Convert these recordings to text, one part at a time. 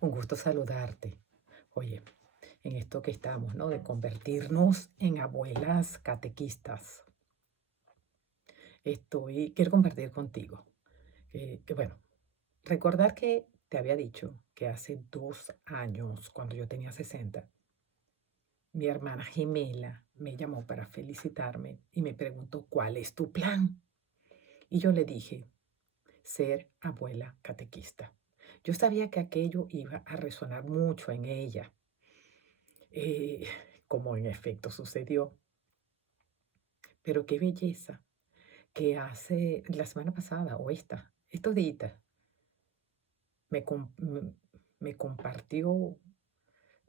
Un gusto saludarte. Oye, en esto que estamos, ¿no? De convertirnos en abuelas catequistas. Quiero compartir contigo. Bueno, recordar que te había dicho que hace 2 años, cuando yo tenía 60, mi hermana gemela me llamó para felicitarme y me preguntó, ¿cuál es tu plan? Y yo le dije, ser abuela catequista. Yo sabía que aquello iba a resonar mucho en ella, eh, como en efecto sucedió. Pero qué belleza que hace la semana pasada o estos días, me, com- m- me compartió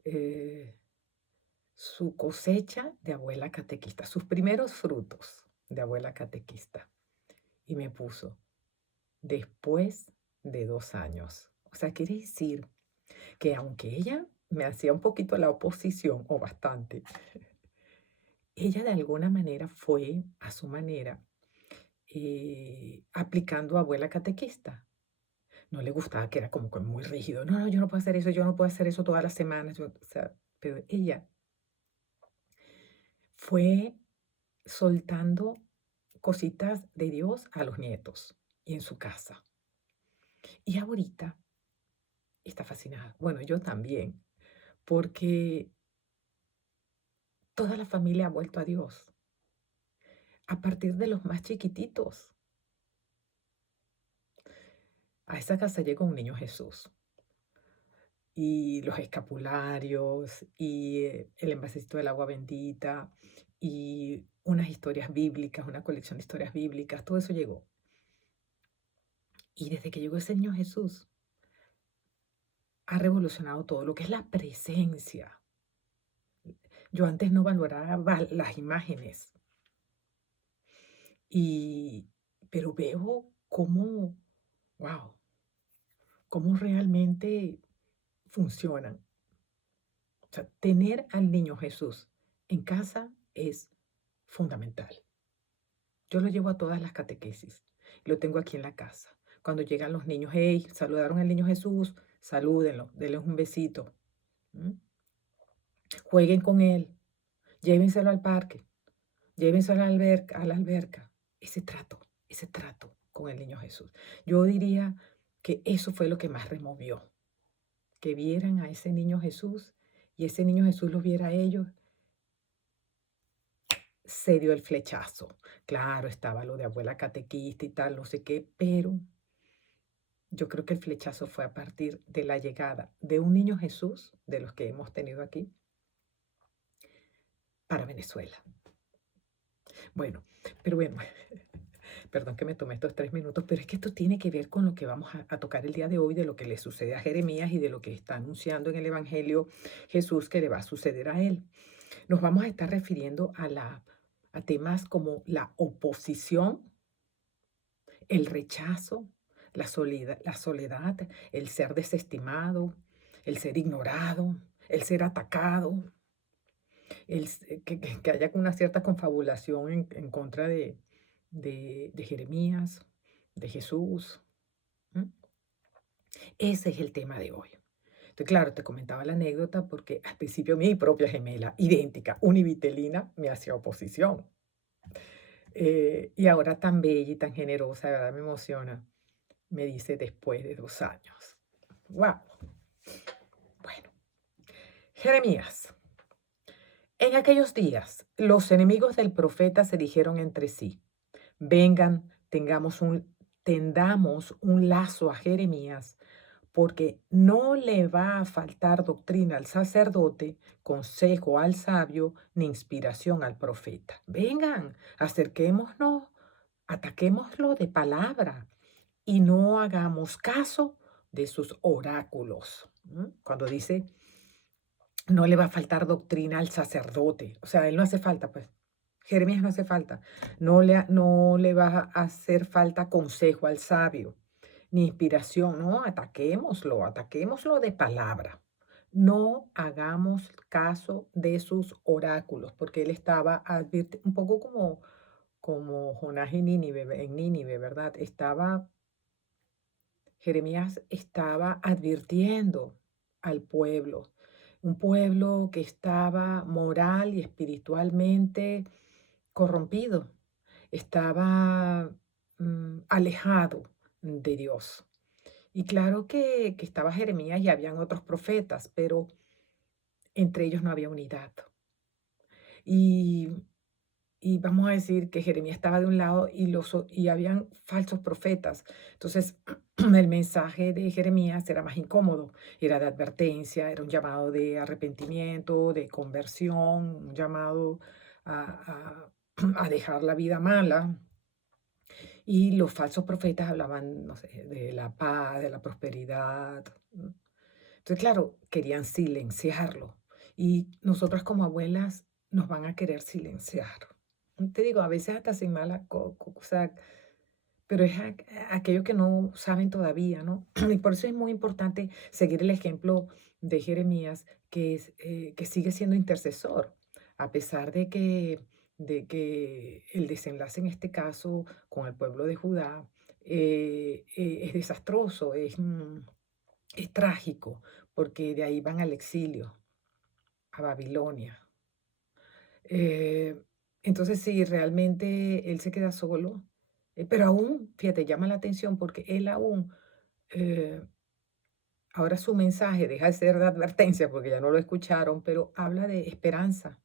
eh, su cosecha de abuela catequista, sus primeros frutos de abuela catequista. Y me puso, después de 2 años. O sea, quiere decir que aunque ella me hacía un poquito la oposición, o bastante, ella de alguna manera fue, a su manera, aplicando abuela catequista. No le gustaba que era como que muy rígido. No, no, yo no puedo hacer eso, yo no puedo hacer eso todas las semanas. O sea, pero ella fue soltando cositas de Dios a los nietos y en su casa. Y ahorita está fascinada. Bueno, yo también, porque toda la familia ha vuelto a Dios a partir de los más chiquititos. A esa casa llega un niño Jesús y los escapularios y el envasecito del agua bendita y unas historias bíblicas, una colección de historias bíblicas, todo eso llegó. Y desde que llegó ese niño Jesús, ha revolucionado todo lo que es la presencia. Yo antes no valoraba las imágenes, y, pero veo cómo, wow, cómo realmente funcionan. O sea, tener al niño Jesús en casa es fundamental. Yo lo llevo a todas las catequesis. Lo tengo aquí en la casa. Cuando llegan los niños, hey, saludaron al niño Jesús, salúdenlo, denles un besito. ¿M? Jueguen con él, llévenselo al parque, llévenselo a la alberca. Ese trato con el niño Jesús. Yo diría que eso fue lo que más removió, que vieran a ese niño Jesús y ese niño Jesús los viera a ellos. Se dio el flechazo. Claro, estaba lo de abuela catequista y tal, no sé qué, pero yo creo que el flechazo fue a partir de la llegada de un niño Jesús, de los que hemos tenido aquí, para Venezuela. Bueno, pero bueno, perdón que me tomé estos 3 minutos, pero es que esto tiene que ver con lo que vamos a tocar el día de hoy, de lo que le sucede a Jeremías y de lo que está anunciando en el Evangelio Jesús que le va a suceder a él. Nos vamos a estar refiriendo a temas como la oposición, el rechazo, la soledad, el ser desestimado, el ser ignorado, el ser atacado, que haya una cierta confabulación en contra de Jeremías, de Jesús. ¿M? Ese es el tema de hoy. Entonces, claro, te comentaba la anécdota porque al principio mi propia gemela, idéntica, univitelina, me hacía oposición. Y ahora tan bella y tan generosa, de verdad me emociona. Me dice después de 2 años. ¡Wow! Bueno, Jeremías. En aquellos días, los enemigos del profeta se dijeron entre sí, vengan, tendamos un lazo a Jeremías, porque no le va a faltar doctrina al sacerdote, consejo al sabio, ni inspiración al profeta. Vengan, acerquémonos, ataquémoslo de palabra y no hagamos caso de sus oráculos. Cuando dice, no le va a faltar doctrina al sacerdote, o sea, él no hace falta, pues. Jeremías no hace falta. No le va a hacer falta consejo al sabio, ni inspiración. No, ataquémoslo de palabra. No hagamos caso de sus oráculos, porque él estaba un poco como Jonás en Nínive, ¿verdad? Jeremías estaba advirtiendo. al pueblo, un pueblo que estaba moral y espiritualmente corrompido, estaba alejado de Dios. Y claro que estaba Jeremías y habían otros profetas, pero entre ellos no había unidad. Y, y vamos a decir que Jeremías estaba de un lado y habían falsos profetas. Entonces, el mensaje de Jeremías era más incómodo, era de advertencia, era un llamado de arrepentimiento, de conversión, un llamado a dejar la vida mala. Y los falsos profetas hablaban, no sé, de la paz, de la prosperidad. Entonces, claro, querían silenciarlo. Y nosotras como abuelas nos van a querer silenciar. Te digo, a veces hasta sin mala cosa, pero es aquello que no saben todavía, ¿no? Y por eso es muy importante seguir el ejemplo de Jeremías, que sigue siendo intercesor, a pesar de que el desenlace en este caso con el pueblo de Judá es desastroso, es trágico, porque de ahí van al exilio, a Babilonia. Eh, entonces, sí, realmente él se queda solo, pero aún, fíjate, llama la atención porque él aún, eh, ahora su mensaje deja de ser de advertencia porque ya no lo escucharon, pero habla de esperanza,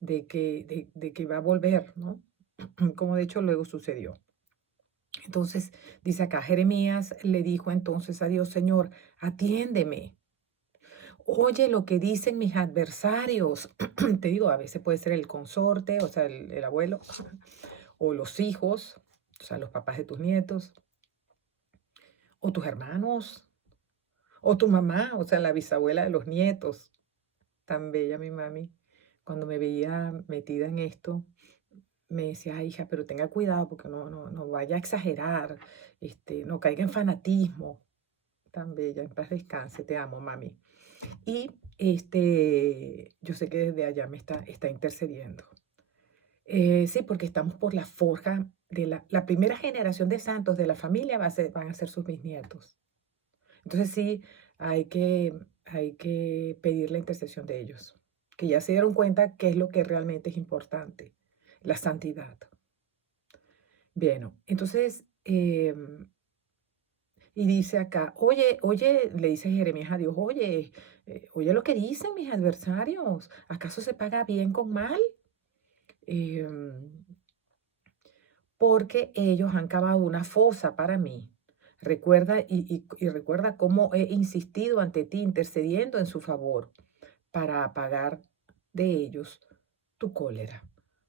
de que va a volver, ¿no? Como de hecho luego sucedió. Entonces, dice acá, Jeremías le dijo entonces a Dios, Señor, atiéndeme. Oye lo que dicen mis adversarios. Te digo, a veces puede ser el consorte, o sea, el abuelo, o los hijos, o sea, los papás de tus nietos, o tus hermanos, o tu mamá, o sea, la bisabuela de los nietos. Tan bella mi mami. Cuando me veía metida en esto, me decía, "Ay, hija, pero tenga cuidado porque no vaya a exagerar, no caiga en fanatismo". Tan bella, en paz descanse, te amo, mami. Y yo sé que desde allá me está intercediendo. Sí, porque estamos por la forja de la primera generación de santos de la familia van a ser sus bisnietos. Entonces sí, hay que pedir la intercesión de ellos, que ya se dieron cuenta qué es lo que realmente es importante, la santidad. Bien, entonces, y dice acá, oye, oye, le dice Jeremías a Dios, oye, oye lo que dicen mis adversarios, ¿acaso se paga bien con mal? Em, Porque ellos han cavado una fosa para mí. Recuerda y recuerda cómo he insistido ante ti, intercediendo en su favor para apagar de ellos tu cólera.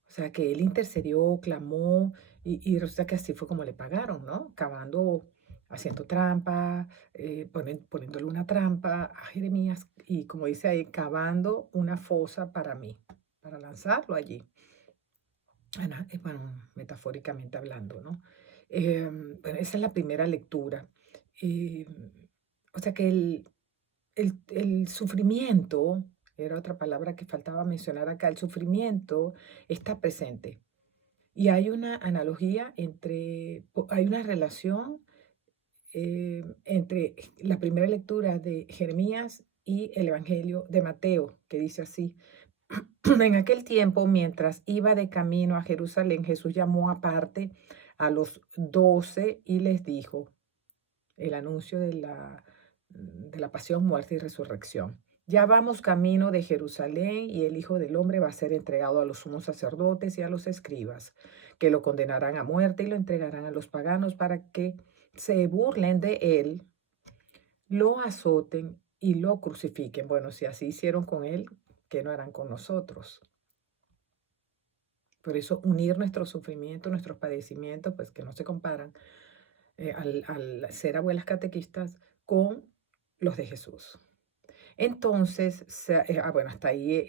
O sea, que él intercedió, clamó y resulta que así fue como le pagaron, ¿no? Cavando, haciendo trampa, poniéndole una trampa a Jeremías y como dice ahí, cavando una fosa para mí, para lanzarlo allí. Bueno, metafóricamente hablando, ¿no? Bueno, esa es la primera lectura. Em, o sea que el sufrimiento, era otra palabra que faltaba mencionar acá, el sufrimiento está presente. Y hay una analogía hay una relación entre la primera lectura de Jeremías y el Evangelio de Mateo, que dice así. En aquel tiempo, mientras iba de camino a Jerusalén, Jesús llamó aparte a los 12 y les dijo el anuncio de la pasión, muerte y resurrección. Ya vamos camino de Jerusalén y el Hijo del Hombre va a ser entregado a los sumos sacerdotes y a los escribas, que lo condenarán a muerte y lo entregarán a los paganos para que se burlen de él, lo azoten y lo crucifiquen. Bueno, si así hicieron con él, ¿qué no harán con nosotros? Por eso unir nuestro sufrimiento, nuestros padecimientos, pues que no se comparan, al ser abuelas catequistas con los de Jesús. Entonces, bueno, hasta ahí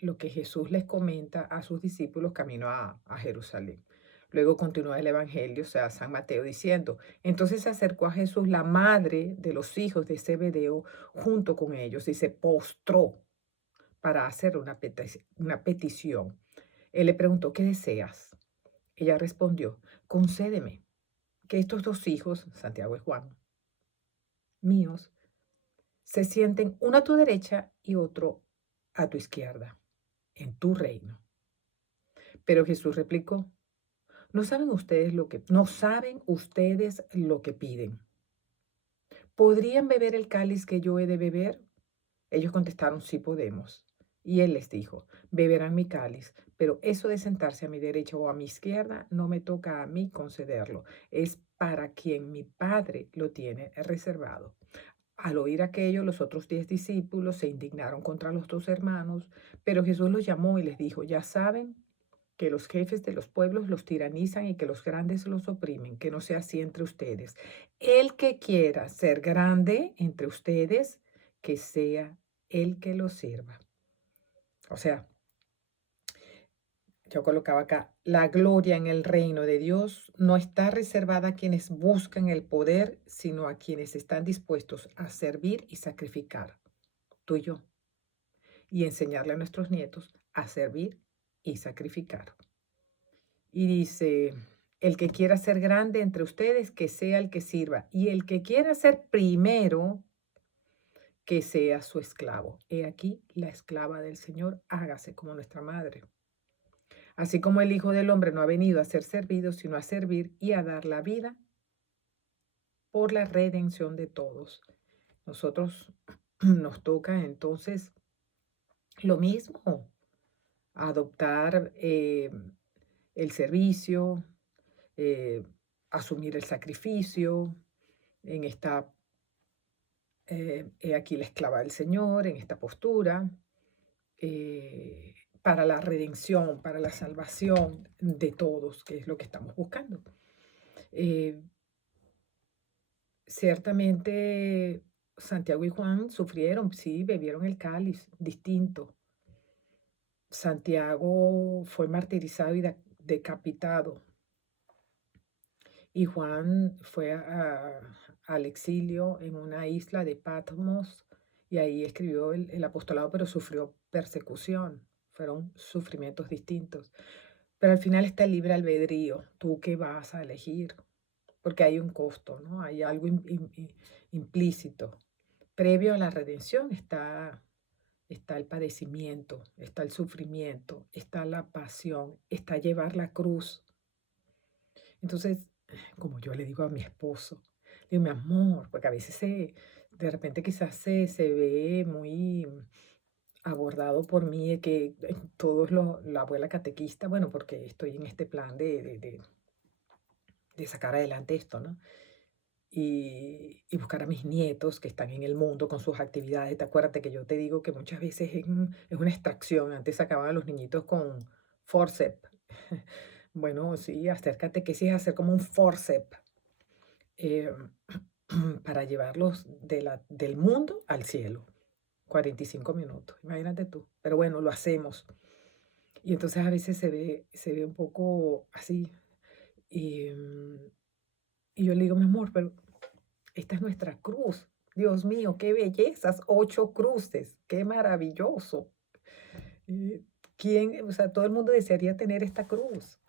lo que Jesús les comenta a sus discípulos camino a Jerusalén. Luego continúa el Evangelio, o sea, San Mateo diciendo, entonces se acercó a Jesús la madre de los hijos de Zebedeo junto con ellos y se postró para hacer una petición. Él le preguntó, ¿qué deseas? Ella respondió, concédeme que estos dos hijos, Santiago y Juan, míos, se sienten uno a tu derecha y otro a tu izquierda, en tu reino. Pero Jesús replicó, no saben ustedes lo que piden. ¿Podrían beber el cáliz que yo he de beber? Ellos contestaron, sí podemos. Y él les dijo, beberán mi cáliz, pero eso de sentarse a mi derecha o a mi izquierda no me toca a mí concederlo. Es para quien mi Padre lo tiene reservado. Al oír aquello, los otros 10 discípulos se indignaron contra los dos hermanos, pero Jesús los llamó y les dijo, ya saben que los jefes de los pueblos los tiranizan y que los grandes los oprimen, que no sea así entre ustedes. El que quiera ser grande entre ustedes, que sea el que los sirva. O sea, yo colocaba acá, la gloria en el reino de Dios no está reservada a quienes buscan el poder, sino a quienes están dispuestos a servir y sacrificar, tú y yo, y enseñarle a nuestros nietos a servir y sacrificar. Y dice, el que quiera ser grande entre ustedes, que sea el que sirva. Y el que quiera ser primero, que sea su esclavo. He aquí la esclava del Señor, hágase como nuestra madre. Así como el Hijo del Hombre no ha venido a ser servido, sino a servir y a dar la vida por la redención de todos. Nosotros nos toca entonces lo mismo, adoptar el servicio, eh, asumir el sacrificio en esta, he aquí la esclava del Señor, en esta postura, para la redención, para la salvación de todos, que es lo que estamos buscando. Eh, Ciertamente Santiago y Juan sufrieron, sí, bebieron el cáliz, distinto. Santiago fue martirizado y decapitado, y Juan fue al exilio en una isla de Patmos y ahí escribió el apostolado, pero sufrió persecución. Fueron sufrimientos distintos. Pero al final está el libre albedrío. ¿Tú qué vas a elegir? Porque hay un costo, ¿no? Hay algo implícito. Previo a la redención está el padecimiento, está el sufrimiento, está la pasión, está llevar la cruz. Entonces, como yo le digo a mi esposo, digo, mi amor, porque a veces de repente quizás se ve muy abordado por mí, que todo es la abuela catequista, bueno, porque estoy en este plan de sacar adelante esto, ¿no? Y buscar a mis nietos que están en el mundo con sus actividades. Te acuérdate que yo te digo que muchas veces es una extracción. Antes sacaban a los niñitos con forceps. Bueno, sí, acércate que sí es hacer como un forceps eh, para llevarlos del mundo al cielo. 45 minutos, imagínate tú. Pero bueno, lo hacemos. Y entonces a veces se ve un poco así. Y, y yo le digo, mi amor, pero esta es nuestra cruz. Dios mío, qué bellezas, 8 cruces, qué maravilloso. Eh, ¿Quién, o sea, todo el mundo desearía tener esta cruz?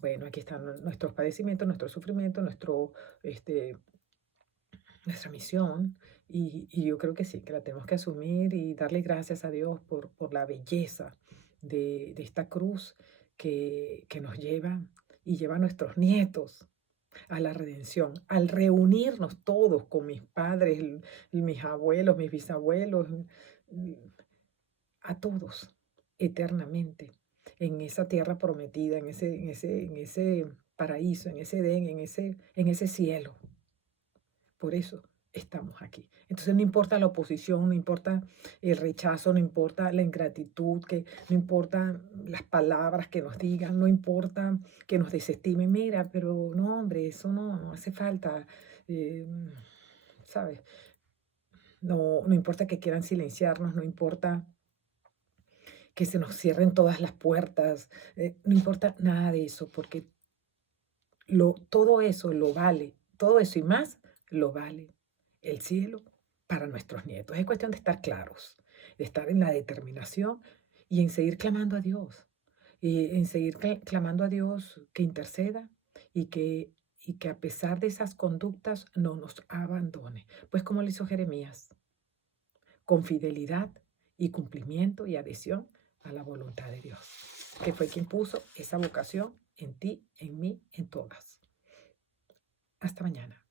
Bueno, aquí están nuestros padecimientos, nuestro sufrimiento, este, nuestra misión. Y yo creo que sí, que la tenemos que asumir y darle gracias a Dios por la belleza de esta cruz que nos lleva y lleva a nuestros nietos a la redención, al reunirnos todos con mis padres, mis abuelos, mis bisabuelos, mm, a todos eternamente en esa tierra prometida, en ese paraíso, en ese Edén, en ese cielo. Por eso estamos aquí. Entonces no importa la oposición, no importa el rechazo, no importa la ingratitud, no importa las palabras que nos digan, no importa que nos desestimen. Mira, pero no, hombre, eso no hace falta. eh, ¿Sabes? No, no importa que quieran silenciarnos, no importa que se nos cierren todas las puertas, no importa nada de eso, porque todo eso lo vale, todo eso y más lo vale el cielo para nuestros nietos. Es cuestión de estar claros, de estar en la determinación y en seguir clamando a Dios, y en seguir clamando a Dios que interceda y que a pesar de esas conductas no nos abandone. Pues como le hizo Jeremías, con fidelidad y cumplimiento y adhesión a la voluntad de Dios, que fue quien puso esa vocación en ti, en mí, en todas. Hasta mañana.